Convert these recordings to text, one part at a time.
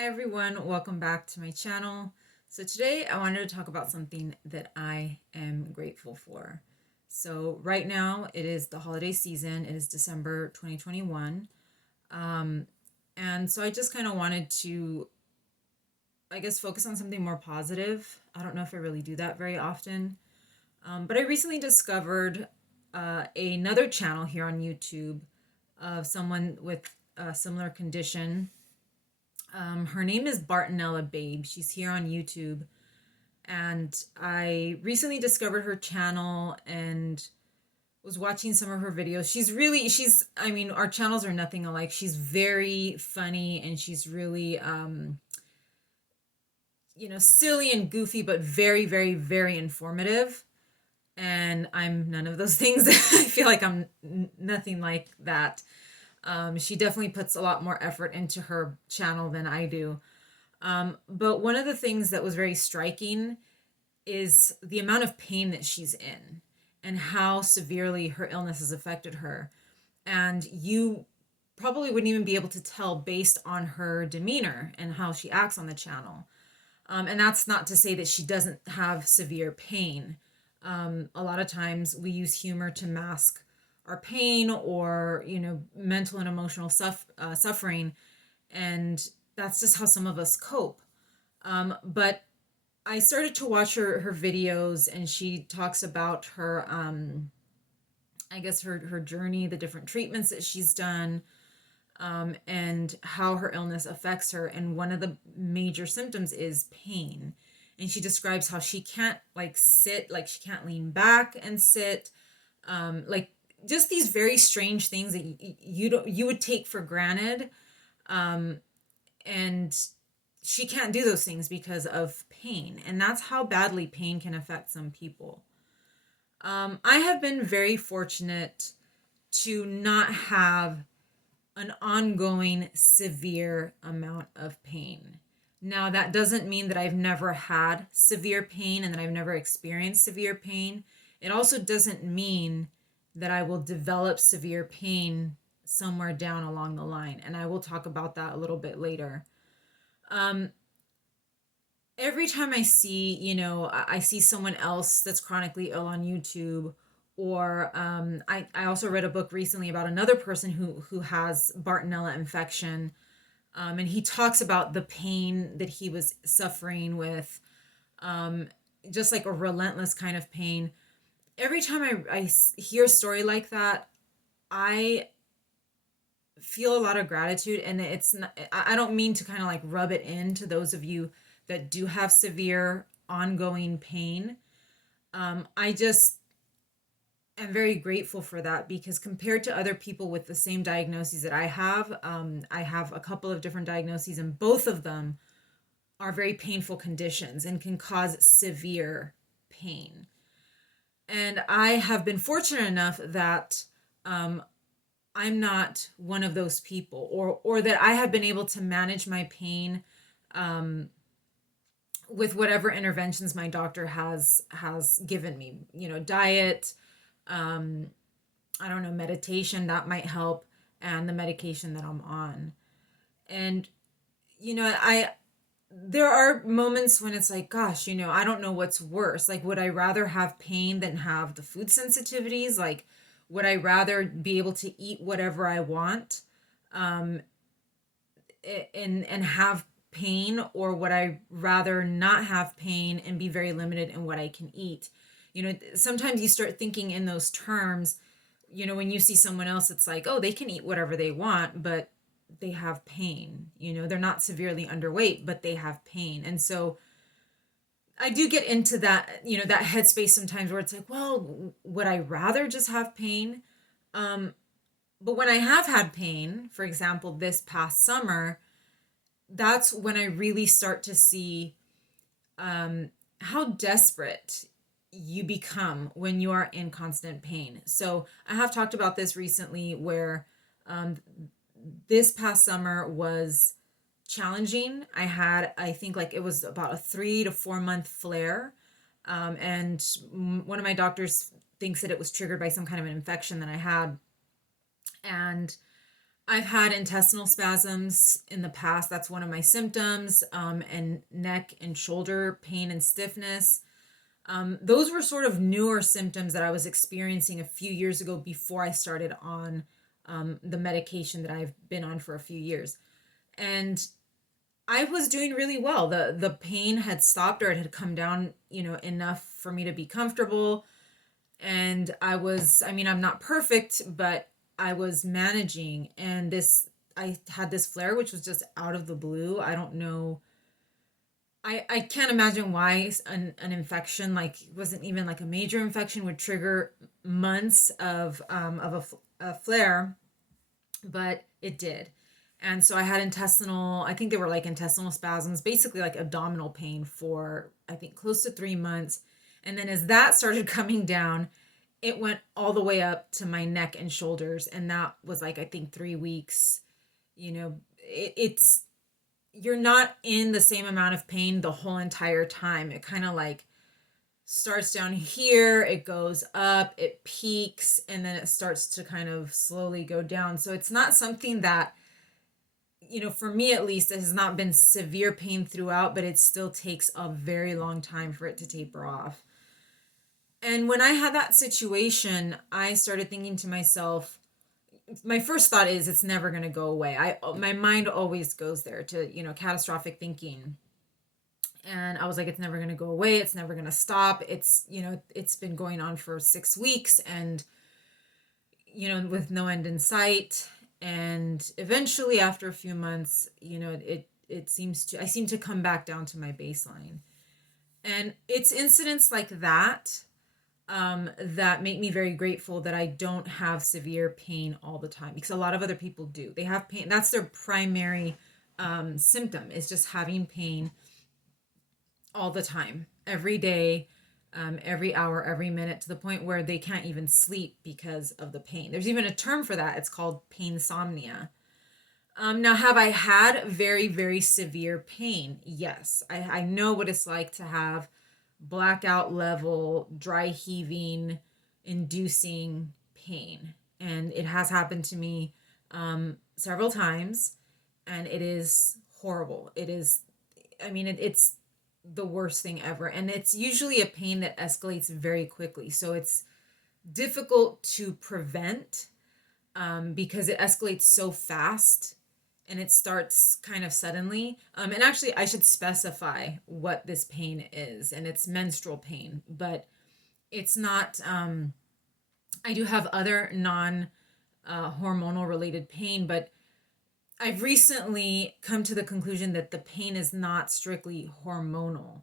Hi everyone, welcome back to my channel. So today I wanted to talk about something that I am grateful for. So right now it is the holiday season. It is December 2021. And so I just kind of wanted to, I guess, focus on something more positive. I don't know if I really do that very often. But I recently discovered another channel here on YouTube of someone with a similar condition. Her name is Bartonella Babe. She's here on YouTube. And I recently discovered her channel and was watching some of her videos. I mean, our channels are nothing alike. She's very funny and she's really, silly and goofy, but very, very, very informative. And I'm none of those things. I feel like I'm nothing like that. She definitely puts a lot more effort into her channel than I do. But one of the things that was very striking is the amount of pain that she's in and how severely her illness has affected her. And you probably wouldn't even be able to tell based on her demeanor and how she acts on the channel. And that's not to say that she doesn't have severe pain. A lot of times we use humor to mask our pain or, mental and emotional suffering. And that's just how some of us cope. But I started to watch her videos, and she talks about her I guess her journey, the different treatments that she's done, and how her illness affects her. And one of the major symptoms is pain. And she describes how she can't like sit, like she can't lean back and sit, like just these very strange things that you would take for granted. And she can't do those things because of pain. And that's how badly pain can affect some people. I have been very fortunate to not have an ongoing severe amount of pain. Now, that doesn't mean that I've never had severe pain and that I've never experienced severe pain. It also doesn't mean that I will develop severe pain somewhere down along the line. And I will talk about that a little bit later. Um, every time I see, I see someone else that's chronically ill on YouTube, or I also read a book recently about another person who has Bartonella infection, and he talks about the pain that he was suffering with, um, just like a relentless kind of pain. Every time I hear a story like that, I feel a lot of gratitude. And it's not, I don't mean to kind of like rub it into those of you that do have severe ongoing pain. I just am very grateful for that, because compared to other people with the same diagnoses that I have a couple of different diagnoses, and both of them are very painful conditions and can cause severe pain. And I have been fortunate enough that um, I'm not one of those people, or that I have been able to manage my pain um, with whatever interventions my doctor has given me. Diet, um, I don't know, meditation that might help, and the medication that I'm on. And I there are moments when it's like, gosh, I don't know what's worse. Like, would I rather have pain than have the food sensitivities? Like, would I rather be able to eat whatever I want, um, and have pain, or would I rather not have pain and be very limited in what I can eat? Sometimes you start thinking in those terms. When you see someone else, it's like, oh, they can eat whatever they want, but they have pain. They're not severely underweight, but they have pain. And so I do get into that, that headspace sometimes, where it's like, well, would I rather just have pain? Um, but when I have had pain, for example, this past summer, that's when I really start to see how desperate you become when you are in constant pain. So I have talked about this recently, where um, this past summer was challenging. I think like it was about a 3 to 4 month flare. And one of my doctors thinks that it was triggered by some kind of an infection that I had. And I've had intestinal spasms in the past. That's one of my symptoms, and neck and shoulder pain and stiffness. Those were sort of newer symptoms that I was experiencing a few years ago before I started on the medication that I've been on for a few years. And I was doing really well. The pain had stopped, or it had come down, enough for me to be comfortable. And I mean, I'm not perfect, but I was managing. And I had this flare, which was just out of the blue. I don't know. I can't imagine why an infection, like, it wasn't even like a major infection, would trigger months a flare, but it did. And so I had I think they were like intestinal spasms, basically like abdominal pain for, I think, close to 3 months. And then as that started coming down, it went all the way up to my neck and shoulders. And that was like, I think, 3 weeks. It's, you're not in the same amount of pain the whole entire time. It kind of like starts down here, it goes up, it peaks, and then it starts to kind of slowly go down. So it's not something that, for me at least, it has not been severe pain throughout, but it still takes a very long time for it to taper off. And when I had that situation, I started thinking to myself, my first thought is it's never going to go away. My mind always goes there to, catastrophic thinking. And I was like, it's never going to go away. It's never going to stop. It's been going on for 6 weeks, and, with no end in sight. And eventually, after a few months, I seem to come back down to my baseline. And it's incidents like that that make me very grateful that I don't have severe pain all the time, because a lot of other people do. They have pain. That's their primary symptom, is just having pain all the time, every day, every hour, every minute, to the point where they can't even sleep because of the pain. There's even a term for that. It's called pain insomnia. Now, have I had very, very severe pain? Yes. I know what it's like to have blackout level, dry heaving, inducing pain. And it has happened to me several times, and it is horrible. It's the worst thing ever. And it's usually a pain that escalates very quickly. So it's difficult to prevent because it escalates so fast and it starts kind of suddenly. And actually, I should specify what this pain is, and it's menstrual pain, but it's not. I do have other non hormonal related pain, but I've recently come to the conclusion that the pain is not strictly hormonal.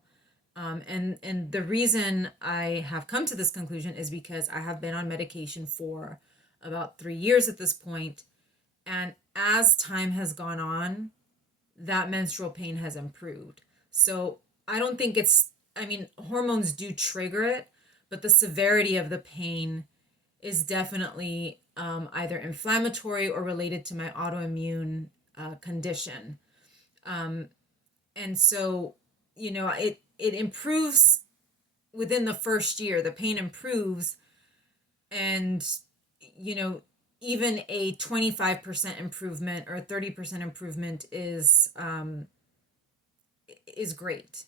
And the reason I have come to this conclusion is because I have been on medication for about 3 years at this point, and as time has gone on, that menstrual pain has improved. So I don't think hormones do trigger it, but the severity of the pain is definitely either inflammatory or related to my autoimmune condition. And so, it improves within the first year. The pain improves, and, even a 25% improvement or a 30% improvement is great.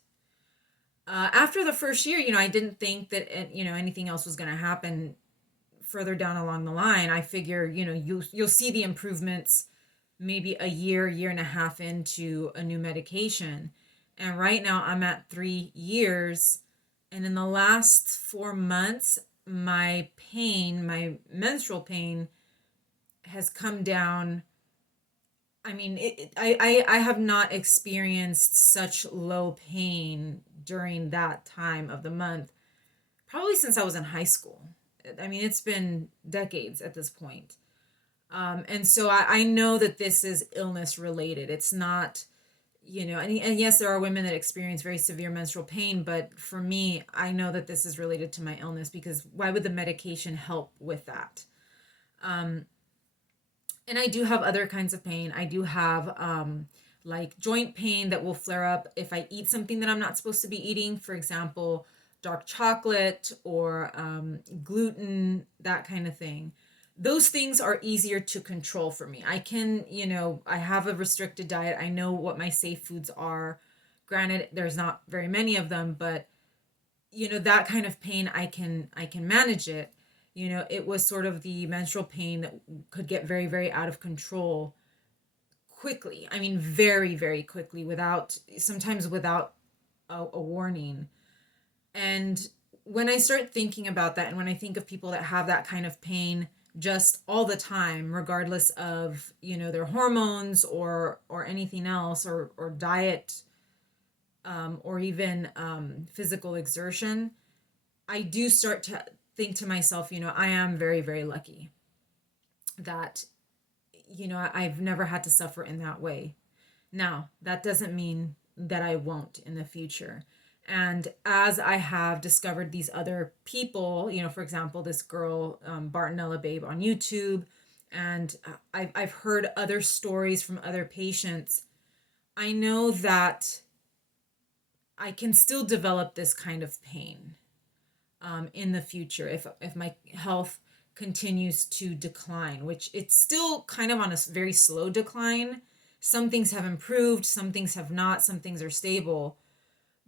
After the first year, I didn't think that anything else was going to happen further down along the line. I figure, you'll see the improvements maybe a year and a half into a new medication. And right now I'm at 3 years, and in the last 4 months, my menstrual pain has come down. I have not experienced such low pain during that time of the month, probably since I was in high school. It's been decades at this point. And so I know that this is illness related. It's not, and yes, there are women that experience very severe menstrual pain, but for me, I know that this is related to my illness, because why would the medication help with that? And I do have other kinds of pain. I do have like joint pain that will flare up if I eat something that I'm not supposed to be eating. For example, dark chocolate or gluten, that kind of thing. those things are easier to control for me. I can, I have a restricted diet. I know what my safe foods are. Granted, there's not very many of them, but that kind of pain I can manage it. It was sort of the menstrual pain that could get very, very out of control quickly. I mean, very, very quickly, sometimes without a warning. And when I start thinking about that, and when I think of people that have that kind of pain just all the time, regardless of, their hormones or anything else, or diet, or even physical exertion, I do start to think to myself, I am very, very lucky that, I've never had to suffer in that way. Now, that doesn't mean that I won't in the future. And as I have discovered these other people, for example, this girl, Bartonella Babe on YouTube, and I've heard other stories from other patients, I know that I can still develop this kind of pain in the future if my health continues to decline, which it's still kind of on a very slow decline. Some things have improved, some things have not, some things are stable.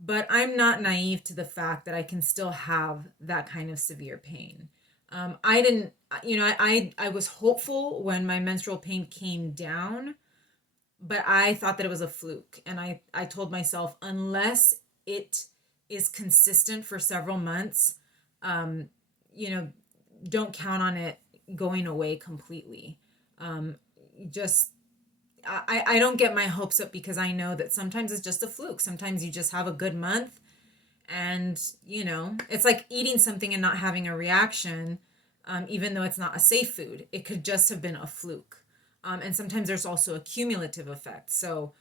But I'm not naive to the fact that I can still have that kind of severe pain. I didn't, I was hopeful when my menstrual pain came down, but I thought that it was a fluke. And I told myself, unless it is consistent for several months, um, you know, don't count on it going away completely. Just I don't get my hopes up, because I know that sometimes it's just a fluke. Sometimes you just have a good month, and it's like eating something and not having a reaction, even though it's not a safe food. It could just have been a fluke. And sometimes there's also a cumulative effect. So,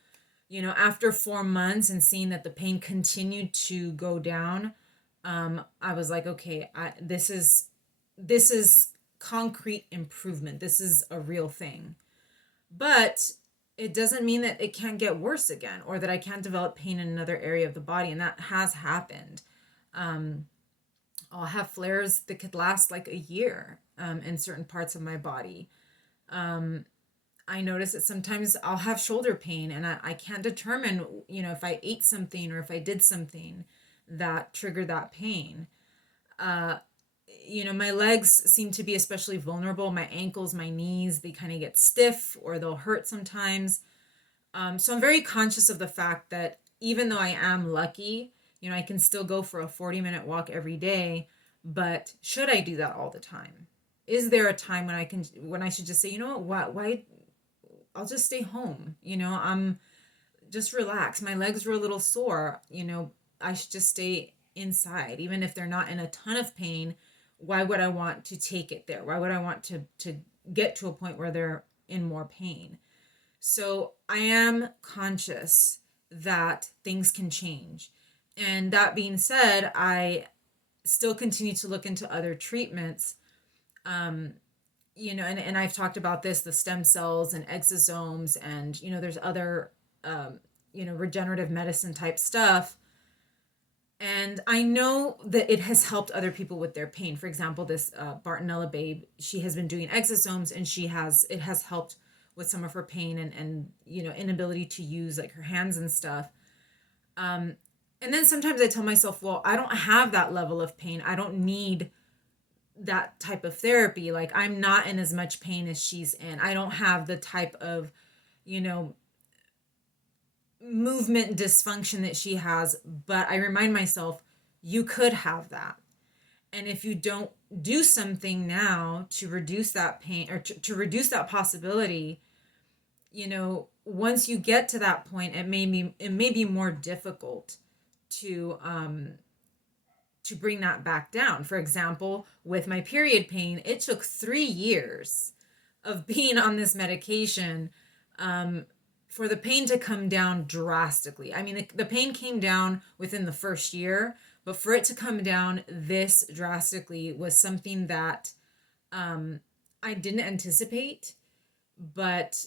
after 4 months and seeing that the pain continued to go down, I was like, okay, this is concrete improvement. This is a real thing. But it doesn't mean that it can't get worse again, or that I can't develop pain in another area of the body. And that has happened. Um, I'll have flares that could last like a year, in certain parts of my body. Um, I notice that sometimes I'll have shoulder pain, and I can't determine, if I ate something or if I did something that triggered that pain. Uh, my legs seem to be especially vulnerable. My ankles, my knees, they kind of get stiff, or they'll hurt sometimes. So I'm very conscious of the fact that even though I am lucky, I can still go for a 40-minute walk every day. But should I do that all the time? Is there a time when I should just say, why I'll just stay home. I'm just relax. My legs were a little sore. I should just stay inside, even if they're not in a ton of pain. Why would I want to take it there? Why would I want to get to a point where they're in more pain? So I am conscious that things can change. And that being said, I still continue to look into other treatments. Um, and I've talked about this, the stem cells and exosomes, and, there's other, regenerative medicine type stuff. And I know that it has helped other people with their pain. For example, this Bartonella Babe, she has been doing exosomes, and it has helped with some of her pain, and inability to use like her hands and stuff. Um, and then sometimes I tell myself, well, I don't have that level of pain. I don't need that type of therapy. Like, I'm not in as much pain as she's in. I don't have the type of, you know, movement dysfunction that she has. But I remind myself, you could have that. And if you don't do something now to reduce that pain, or to reduce that possibility, once you get to that point, it may be more difficult to bring that back down. For example, with my period pain, it took 3 years of being on this medication, um, for the pain to come down drastically. I mean, the pain came down within the first year, but for it to come down this drastically was something that, um, I didn't anticipate, but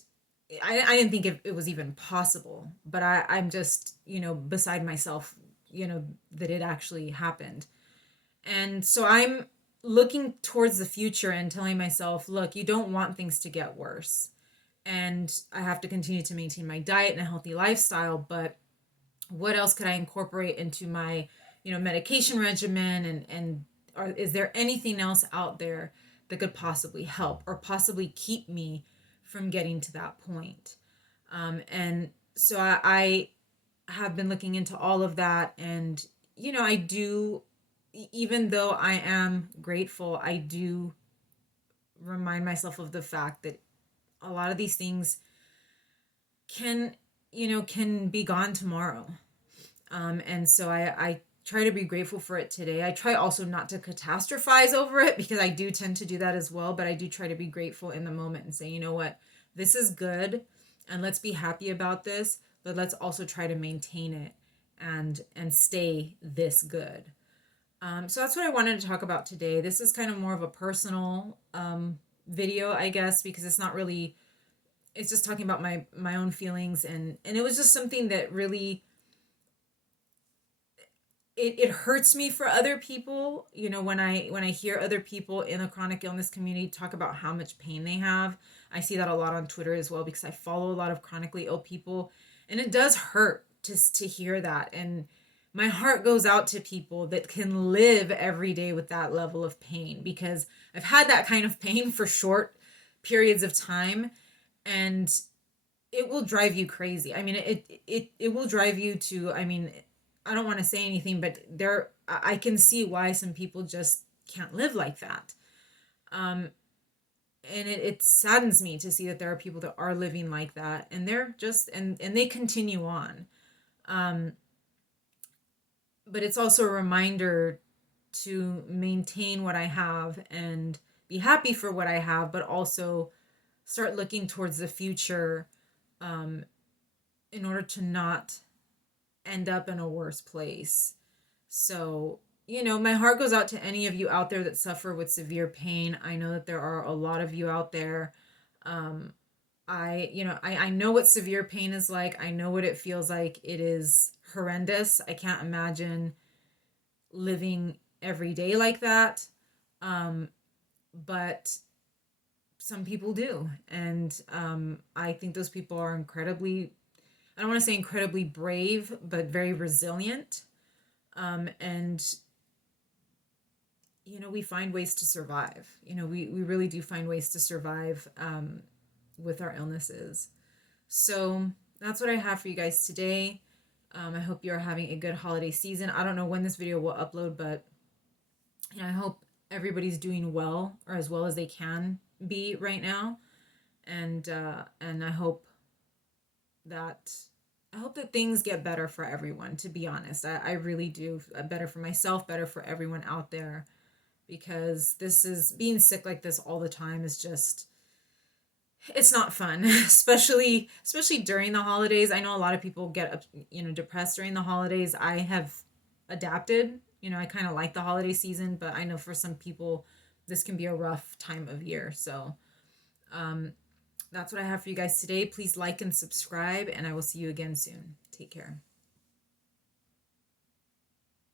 I didn't think it was even possible. But I'm just, beside myself, that it actually happened. And so looking towards the future and telling myself, look, you don't want things to get worse. And I have to continue to maintain my diet and a healthy lifestyle, but what else could I incorporate into my, medication regimen, is there anything else out there that could possibly help or possibly keep me from getting to that point? And so I have been looking into all of that, and I do, even though I am grateful, I do remind myself of the fact that a lot of these things can can be gone tomorrow. And so I try to be grateful for it today. I try also not to catastrophize over it, because I do tend to do that as well, but I do try to be grateful in the moment and say, you know what, this is good, and let's be happy about this, but let's also try to maintain it and stay this good. So that's what I wanted to talk about today. This is kind of more of a personal video, I guess, because it's not really, it's just talking about my own feelings, and it was just something that really, it hurts me for other people, when I hear other people in the chronic illness community talk about how much pain they have. I see that a lot on Twitter as well, because I follow a lot of chronically ill people, and it does hurt to hear that. And my heart goes out to people that can live every day with that level of pain, because I've had that kind of pain for short periods of time, and it will drive you crazy. I mean, it will drive you to, I mean, I don't want to say anything, but I can see why some people just can't live like that. And it saddens me to see that there are people that are living like that, and they're just, and they continue on. But it's also a reminder to maintain what I have and be happy for what I have, but also start looking towards the future, in order to not end up in a worse place. So, my heart goes out to any of you out there that suffer with severe pain. I know that there are a lot of you out there. I know what severe pain is like. I know what it feels like. It is horrendous. I can't imagine living every day like that. But some people do. And I think those people are incredibly, I don't want to say incredibly brave, but very resilient. And we find ways to survive. We really do find ways to survive with our illnesses. So that's what I have for you guys today. I hope you're having a good holiday season. I don't know when this video will upload, but I hope everybody's doing well, or as well as they can be right now. And I hope that things get better for everyone, to be honest. I really do. Better for myself, better for everyone out there, because this is, being sick like this all the time is just, it's not fun, especially during the holidays. I know a lot of people get depressed during the holidays. I have adapted. I kind of like the holiday season, but I know for some people this can be a rough time of year. So that's what I have for you guys today. Please like and subscribe, and I will see you again soon. Take care.